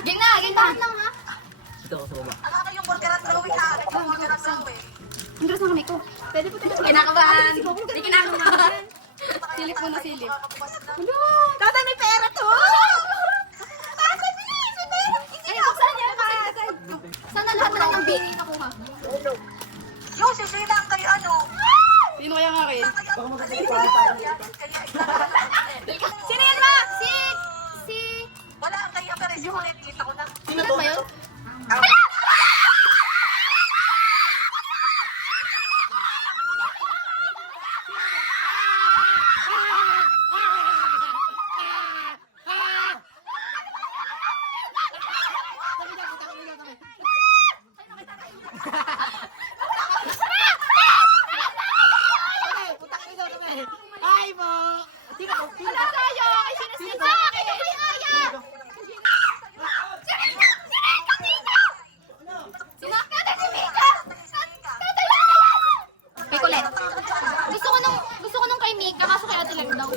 Ging na, ging tahan lang ha. Dito ako sa baba. Ano ka yung burger at gawin ha? Yung burger at gawin. Andres na kami ko. Pwede po tayo. Kinakabahan. Hindi kinakabahan. Silip mo na silip. Tatay, may pera to! Ay, buksan niya. Sana lahat na lang ng bini nakuha. Yung sisi lang kayo ano? Sino kaya nga kayo? Baka magkakita tayo. Sino yan ma? Si... Wala ang kayo pero yung ulit kita ko na. Sino Sino to? ba yun? Ay po! Sino to? Sino? Wala tayo! Kay sinisisa! Kay Aya! Sinakyan na si Mika! Kay Colette. Gusto ko nung kay Mika, kaso kay Ate lang daw.